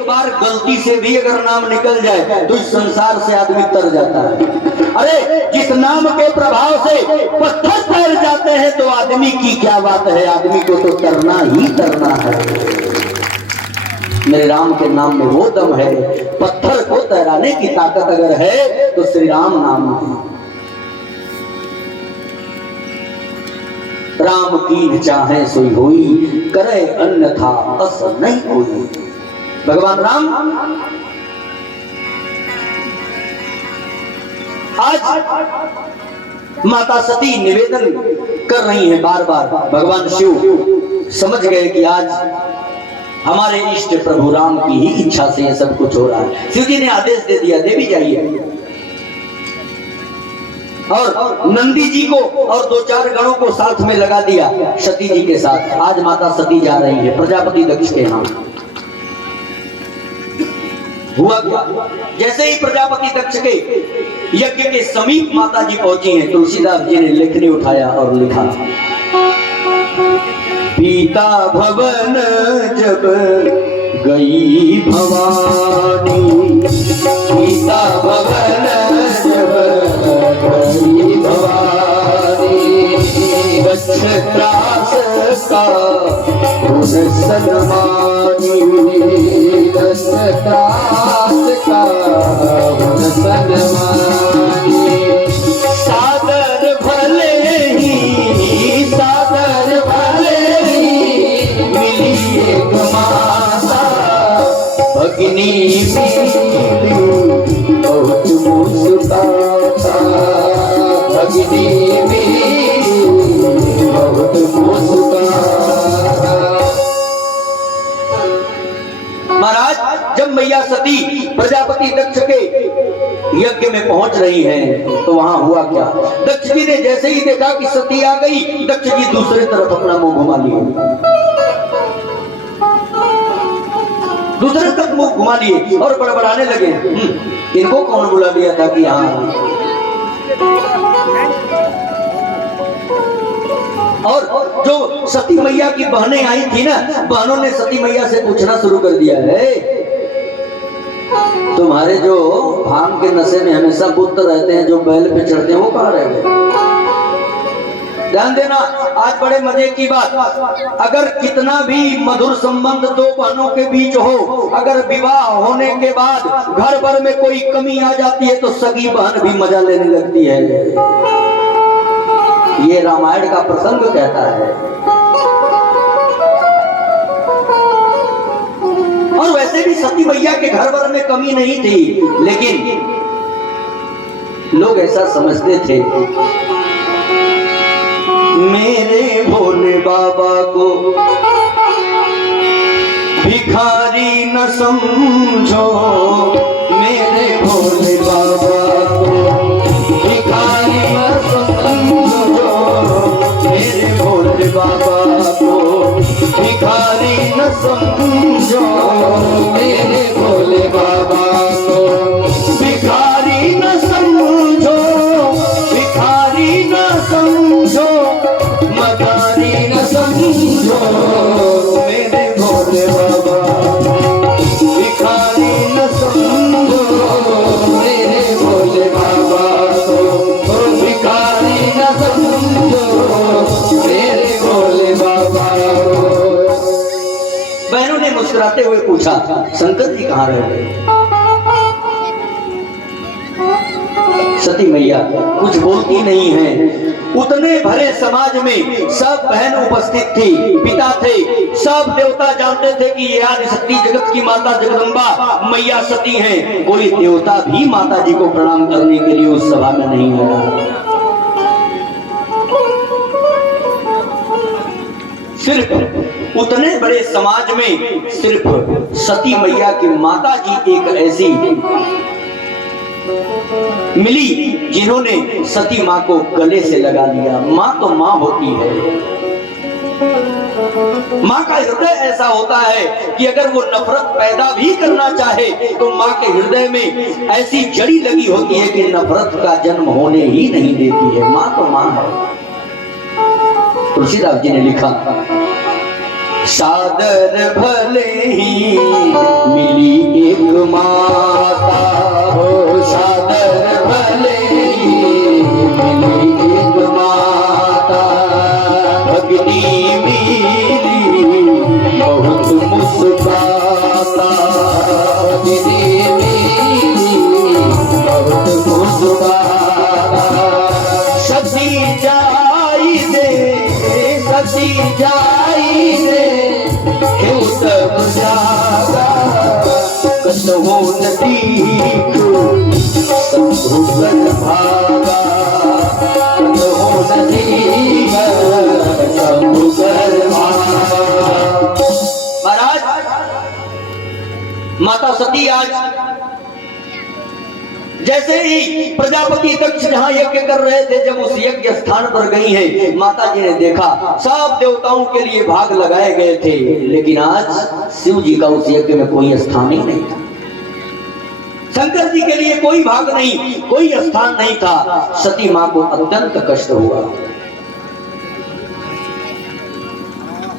एक बार गलती से भी अगर नाम निकल जाए तो इस संसार से आदमी तर जाता है। अरे जिस नाम के प्रभाव से पत्थर तैर जाते हैं तो आदमी की क्या बात है, आदमी को तो तरना ही तरना है। मेरे राम के नाम में वो दम है, पत्थर को तैराने की ताकत अगर है तो श्री राम नाम है। राम कीन चाहे सोई होई, करे अन्यथा अस नहीं कोई। भगवान राम आज माता सती निवेदन कर रही हैं बार बार। भगवान शिव समझ गए कि आज हमारे इष्ट प्रभु राम की ही इच्छा से ये सब कुछ हो रहा है। शिव जी ने आदेश दे दिया, देवी जाइए। और नंदी जी को और 2-4 गणों को साथ में लगा दिया सती जी के साथ। आज माता सती जा रही है प्रजापति दक्ष के यहाँ। हुआ क्या, जैसे ही प्रजापति दक्ष के यज्ञ के समीप माता जी पहुंची हैं, तुलसीदास जी ने लेखनी उठाया और लिखा, पीता भवन जब गई भवानी, पीता भवन जब गई भवानी, दक्ष त्रास का गुण सन्मानी, दक्ष त्रास का गुण सन्मानी, सादर भले ही, सादर भले ही मिली एक माता, भगिनी बहुत मुस्कुराता, भगिनी बहुत मुस्कुराता। महाराज जब मैया सती प्रजापति दक्ष के यज्ञ में पहुंच रही हैं तो वहां हुआ क्या, दक्ष जी ने जैसे ही देखा कि सती आ गई, दक्ष जी दूसरे तरफ अपना मुंह घुमा लिए, दूसरे तरफ मुंह घुमा लिए और बड़बड़ाने लगे, इनको कौन बुला दिया था कि यहाँ। और जो सती मैया की बहनें आई थी ना, बहनों ने सती मैया से पूछना शुरू कर दिया है, तुम्हारे जो भांग के नशे में हमेशा पुत्र रहते हैं, जो बैल पे चढ़ते हैं, वो कहाँ रह गए। ध्यान देना, आज बड़े मजे की बात, अगर कितना भी मधुर संबंध 2 बहनों के बीच हो, अगर विवाह होने के बाद घर भर में कोई कमी आ जाती है तो सगी बहन भी मजा लेने लगती है। ये रामायण का प्रसंग कहता है। और वैसे भी सती मैया के घर भर में कमी नहीं थी, लेकिन लोग ऐसा समझते थे, मेरे भोले बाबा को भिखारी न समझो, मेरे भोले बाबा को भिखारी न समझो, मेरे भोले बाबा को भिखारी न समझो, मेरे भोले बाबा को भिखारी न समझो, भिखारी न समझो, मदारी न समझो, मेरे भोले बाबा भिखारी न समझो, मेरे भोले बाबा को भिखारी न समझो, मेरे भोले बाबा। बहनों ने मुस्कुराते हुए पूछा, शंकर जी कहाँ रह गए। सती मैया कुछ बोलती नहीं है। उतने भरे समाज में सब बहन उपस्थित थी, पिता थे, सब देवता जानते थे कि ये आदि शक्ति जगत की माता जगदम्बा मैया सती हैं। कोई देवता भी माता जी को प्रणाम करने के लिए उस सभा में नहीं आया। सिर्फ उतने बड़े समाज में सिर्फ सती मैया की माता जी एक ऐसी मिली जिन्होंने सती माँ को गले से लगा लिया। माँ तो माँ होती है, माँ का हृदय ऐसा होता है कि अगर वो नफरत पैदा भी करना चाहे तो माँ के हृदय में ऐसी जड़ी लगी होती है कि नफरत का जन्म होने ही नहीं देती है। माँ तो माँ है। तुलसीदास जी ने लिखा, सादर भले ही मिली बहुत मुस्कुराता सती जाई दे सती जाई दे क्यों तब जागा कसहो नदी संभुगन भागा कसहो नदी संभुगन भागा। महाराज माता सती आज जैसे ही प्रजापति दक्ष जहां यज्ञ कर रहे थे, जब उस यज्ञ स्थान पर गई हैं, माता जी ने देखा सब देवताओं के लिए भाग लगाए गए थे, लेकिन आज शिव जी का उस यज्ञ में कोई स्थान ही नहीं था। शंकर जी के लिए कोई भाग नहीं, कोई स्थान नहीं था। सती मां को अत्यंत कष्ट हुआ।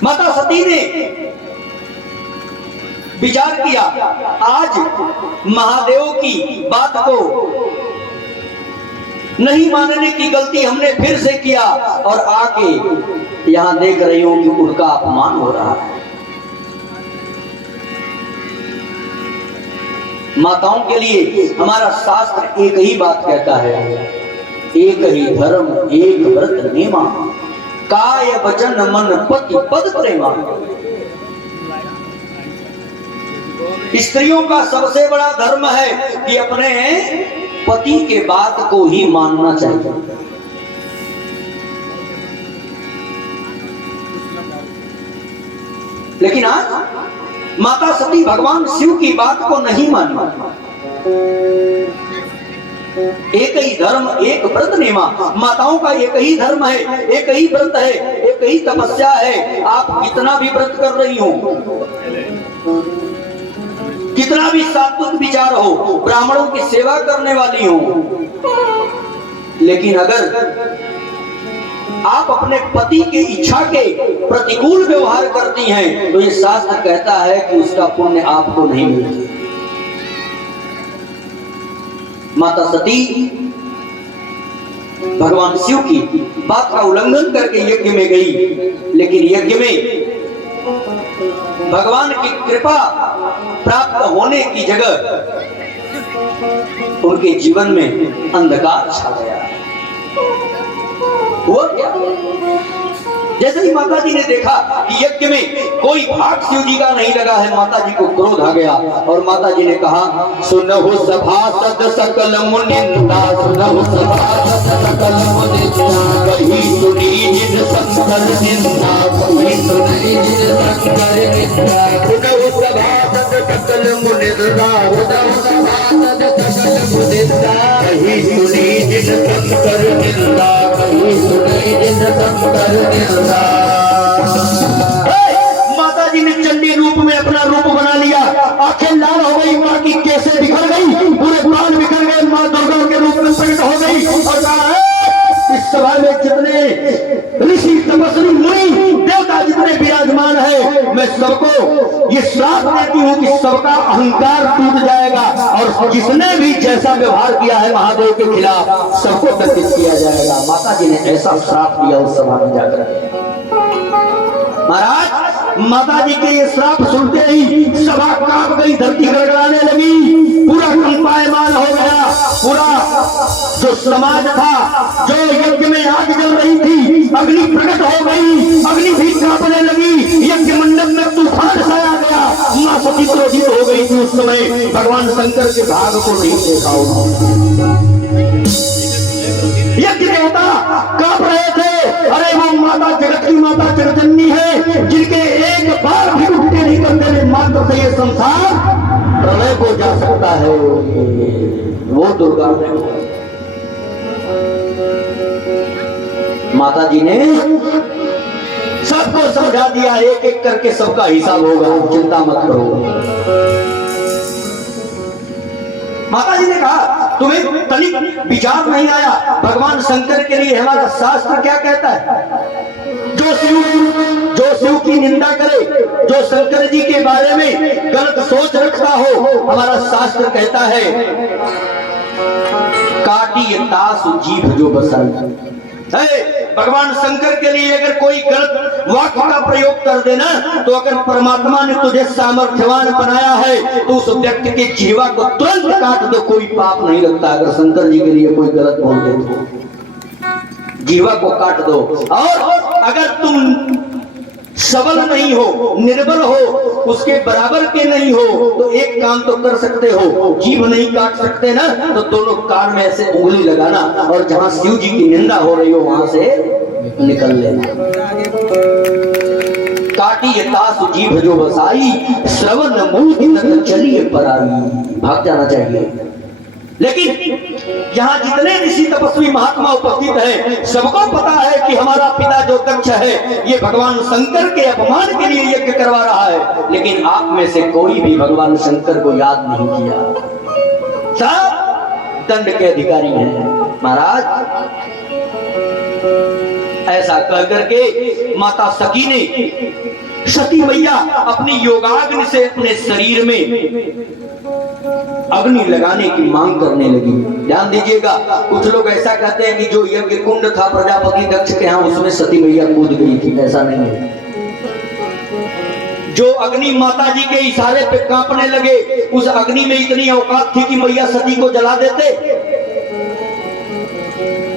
माता सती ने विचार किया, आज महादेव की बात को नहीं मानने की गलती हमने फिर से किया और आके यहां देख रही हूं कि उनका अपमान हो रहा है। माताओं के लिए हमारा शास्त्र एक ही बात कहता है, एक ही धर्म एक व्रत नेमा, काय वचन मन पति पद प्रेमा। स्त्रियों का सबसे बड़ा धर्म है कि अपने पति के बात को ही मानना चाहिए। लेकिन आज माता सती भगवान शिव की बात को नहीं मानी। एक ही धर्म एक व्रत नेमा, माताओं का एक ही धर्म है, एक ही व्रत है, एक ही तपस्या है। आप कितना भी व्रत कर रही हो, कितना भी सात्विक विचार हो, ब्राह्मणों की सेवा करने वाली हो, लेकिन अगर आप अपने पति की इच्छा के प्रतिकूल व्यवहार करती हैं, तो ये शास्त्र कहता है कि उसका पुण्य आपको नहीं मिलता। माता सती भगवान शिव की बात का उल्लंघन करके यज्ञ में गई, लेकिन यज्ञ में भगवान की कृपा प्राप्त होने की जगह उनके जीवन में अंधकार छा गया। हुआ क्या? जैसे ही माता जी ने देखा कि यज्ञ में कोई भाग शिव जी का नहीं लगा है, माता जी को क्रोध आ गया और माता जी ने कहा, सुनहु सभासद सकल मुनिंदा, सुनहु सभासद सकल मुनिंदा, कहीं सुनी जिन शंकर निंदा, कहीं सुनी जिन शंकर निंदा, सुनहु सभासद सकल मुनिंदा, सुनहु सभासद सकल मुनिंदा, कहीं सुनी जिन शंकर निंदा, कहीं सुनी जिन शंकर निंदा। माता जी ने चंडी रूप में अपना रूप बना लिया, आंखें लाल हो गई, मां की केसें बिखर गई, पूरे बाल बिखर गए, मां दुर्गा के रूप में प्रकट हो गई और कहा, इस सभा में जितने ऋषि तपस्वी मुनि देवता जितने विराजमान है, मैं सबको ये श्राप देती हूँ कि सबका अहंकार टूट जाएगा और जिसने भी जैसा व्यवहार किया है महादेव के खिलाफ सबको दंडित किया जाएगा। माता जी ने ऐसा श्राप दिया उस सभा में जाकर। महाराज माता जी के ये श्राप सुनते ही सभा कांप गई, धरती गड़गड़ाने लगी, पूरा कंपायमान हो गया। पूरा जो समाज था, जो यज्ञ में आग जल रही थी, अग्नि प्रकट हो गई, अग्नि भी कांपने लगी, यज्ञ मंडप में तूफान छाया गया। मां सती क्रोधित हो गई थी। उस समय भगवान शंकर के भाग को नहीं देखा उन्होंने। यज्ञ देवता कांप रहे थे। अरे वो माता जगत की माता जगजननी है, जिनके एक बार भी उठते नहीं करते मात्र से ये संसार प्रलय को जा सकता है, वो दुर्गा है। माता जी ने सबको समझा दिया, एक एक करके सबका हिसाब होगा, चिंता मत करो। माता जी ने कहा, तुम्हें तनिक विचार नहीं आया भगवान शंकर के लिए हमारा शास्त्र क्या कहता है? जो शिव की निंदा करे, जो शंकर जी के बारे में गलत सोच रखता हो, हमारा शास्त्र कहता है, काटी तास जीभ जो बसंत। भगवान शंकर के लिए अगर कोई गलत वाक्य का प्रयोग कर देना, तो अगर परमात्मा ने तुझे सामर्थ्यवान बनाया है तो उस व्यक्ति के जीवा को तुरंत काट दो, कोई पाप नहीं लगता। अगर शंकर जी के लिए कोई गलत बोल दे तो जीवा को काट दो। और अगर तुम सबल नहीं हो, निर्बल हो, उसके बराबर के नहीं हो, तो एक काम तो कर सकते हो, जीभ नहीं काट सकते ना, तो दोनों कान में ऐसे उंगली लगाना और जहां शिव जी की निंदा हो रही हो वहां से निकल लेना। काटी तासु जीभ जो बसाई, श्रवण मूर्ति न चलिए पराई। भाग जाना चाहिए। लेकिन यहाँ जितने ऋषि तपस्वी महात्मा उपस्थित हैं, सबको पता है कि हमारा पिता जो दक्ष है ये भगवान शंकर के अपमान के लिए यज्ञ करवा रहा है, लेकिन आप में से कोई भी भगवान शंकर को याद नहीं किया। सब दंड के अधिकारी हैं महाराज। ऐसा कह करके माता सखी ने, सती मैया अपनी योगाग्नि से अपने शरीर में अग्नि लगाने की मांग करने लगी। ध्यान दीजिएगा, कुछ लोग ऐसा कहते हैं कि जो यज्ञ कुंड था प्रजापति दक्ष के यहाँ, उसमें सती मैया कूद गई थी। ऐसा नहीं है। जो अग्नि माता जी के इशारे पे कांपने लगे, उस अग्नि में इतनी औकात थी कि मैया सती को जला देते।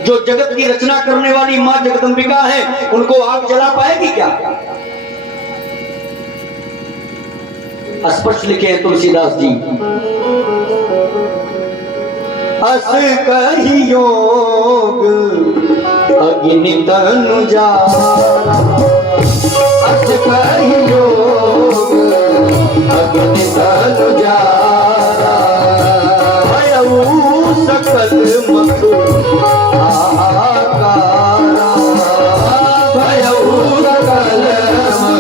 जो जगत की रचना करने वाली माँ जगदम्बिका है, उनको आग जला पाएगी क्या? स्पष्ट लिखे हैं तुलसीदास जी, अस कही योग अग्नि तनु जारा, अस कही योग अग्नि तनु जारा, भयउ सकल मखु आकारा, भयउ सकल मखु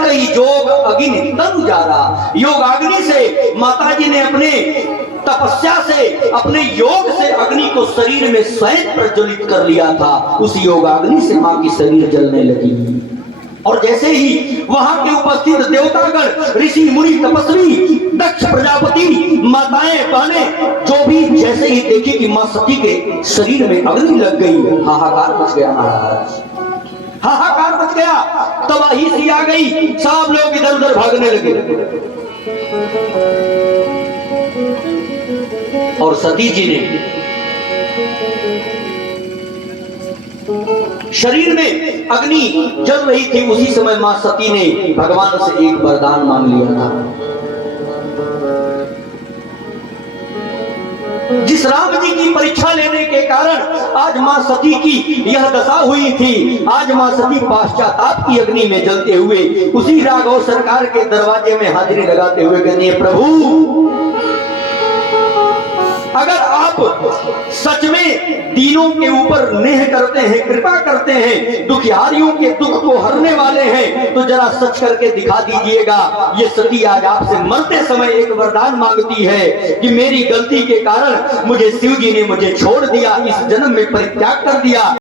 कई जोग अग्नि तनु जारा। योगाग्नि से माता जी ने अपने तपस्या से, अपने योग से अग्नि को शरीर में स्वयं प्रज्वलित कर लिया था। उस योगाग्नि से मां की शरीर जलने लगी। और जैसे ही वहां के उपस्थित देवतागण, ऋषि मुनि, तपस्वी, दक्ष प्रजापति, माताएं, बहनें, जो भी जैसे ही देखी कि मां सती के शरीर में अग्नि लग गई, हाहाकार मच गया महाराज, हाहाकार मच गया। तबाही सी आ गई, सब लोग इधर उधर भागने लगे। और सती जी ने शरीर में अग्नि जल रही थी, उसी समय मां सती ने भगवान से एक वरदान मांग लिया था। जिस राम जी की परीक्षा लेने के कारण आज मां सती की यह दशा हुई थी, आज मां सती पाश्चाताप की अग्नि में जलते हुए उसी राघव सरकार के दरवाजे में हाजिरी लगाते हुए कहती है, प्रभु अगर आप सच में दीनों के ऊपर नेह करते हैं, कृपा करते हैं, दुखियारियों के दुख को हरने वाले हैं, तो जरा सच करके दिखा दीजिएगा। ये सती आज आपसे मरते समय एक वरदान मांगती है कि मेरी गलती के कारण मुझे शिव जी ने मुझे छोड़ दिया, इस जन्म में परित्याग कर दिया।